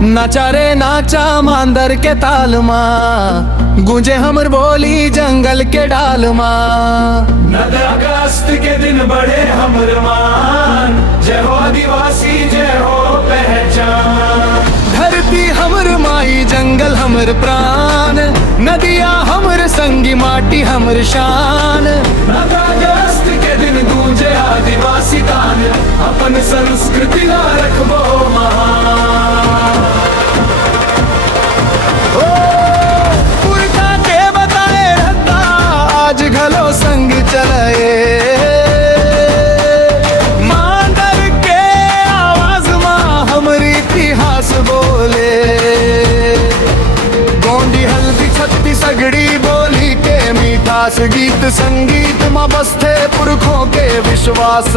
नाचा रे नाचा मांदर के ताल माँ, गूंजे हमर बोली जंगल के डाल माँ। 9 अगस्त के दिन बड़े हमर मान, जय हो आदिवासी जय हो पहचान। धरती हमर माई जंगल हमर प्राण, नदिया हमर संगी माटी हमर शान। 9 अगस्त के दिन गूंजे आदिवासी गान, अपन संस्कृति ना रखबो महान। पुरखा के बताए रहता आज घलो संग चले, मांदर के आवाज माँ हमरी इतिहास बोले। गोंडी हल्दी छत्ती सगड़ी बोली के मीठास, गीत संगीत माँ बसते पुरखों के विश्वास।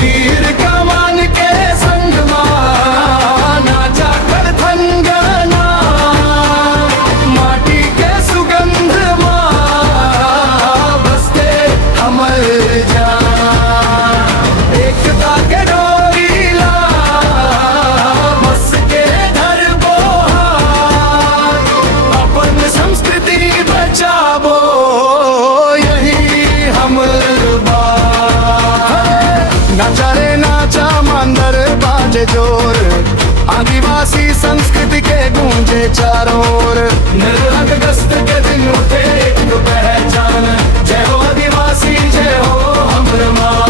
तीर कमान के संग माँ नाचा कर थंगना, माटी के सुगंध माँ बसते हमर जान। एकता के डोरीला बस के धर बोहार, अपन संस्कृति बचाबो यही हमर बात। नाचा रे नाचा मांदर बाजे जोर, आदिवासी संस्कृति के गूंजे चारों ओर। 9 अगस्त के दिन उठे एक पहचान, जय हो आदिवासी जय हो हमर माँ।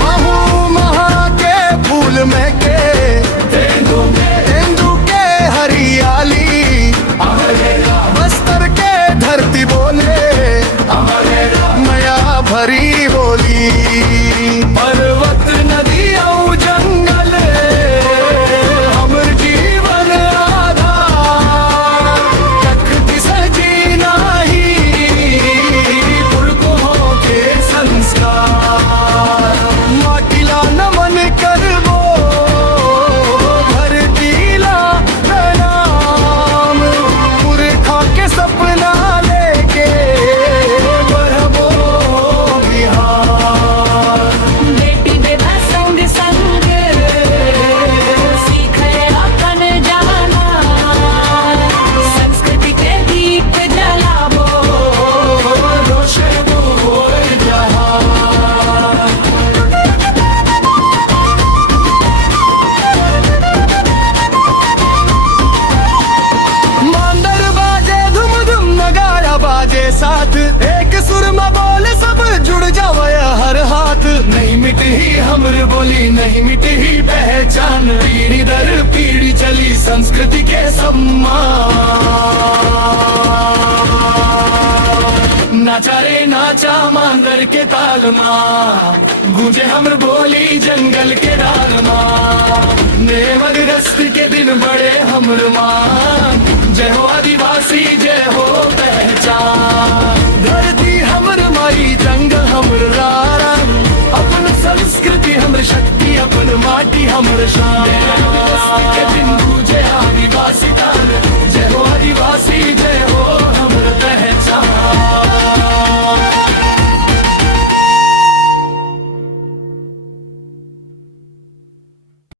महू महा के फूल में के तेंदू के हरियाली, बस्तर के धरती बोले मया भरी बोली। पर्वत नदी औ जंगल हमर जीवन आधार, तक सजी नाही पुरखों के संस्कार। माटिला नमन करबो धरतीला प्रणाम, पुरखा के सपना लेके बढ़बो बिहार। बेटी बेटा संग संग सीखे अपन जाना, संस्कृति के दीप जलाबो रोशन बोल जहां। मांदर बाजे धुम धुम नगाड़ा बाजे साथ, एक सुर में बोले सब जुड़ जावे हर हाथ। नहीं मिटी हमर बोली नहीं मिटी पहचान, पीढ़ी दर पीढ़ी चली संस्कृति के सम्मान। नाचा रे नाचा मांदर के ताल माँ, गूंजे हमर बोली जंगल के डाल माँ। 9 अगस्त के दिन बड़े हमर मान, जय हो आदिवासी जय हो पहचान। धरती हमर माई जंगल हमर रारा, अपन संस्कृति हमर शक्ति अपन माटी हमर शान।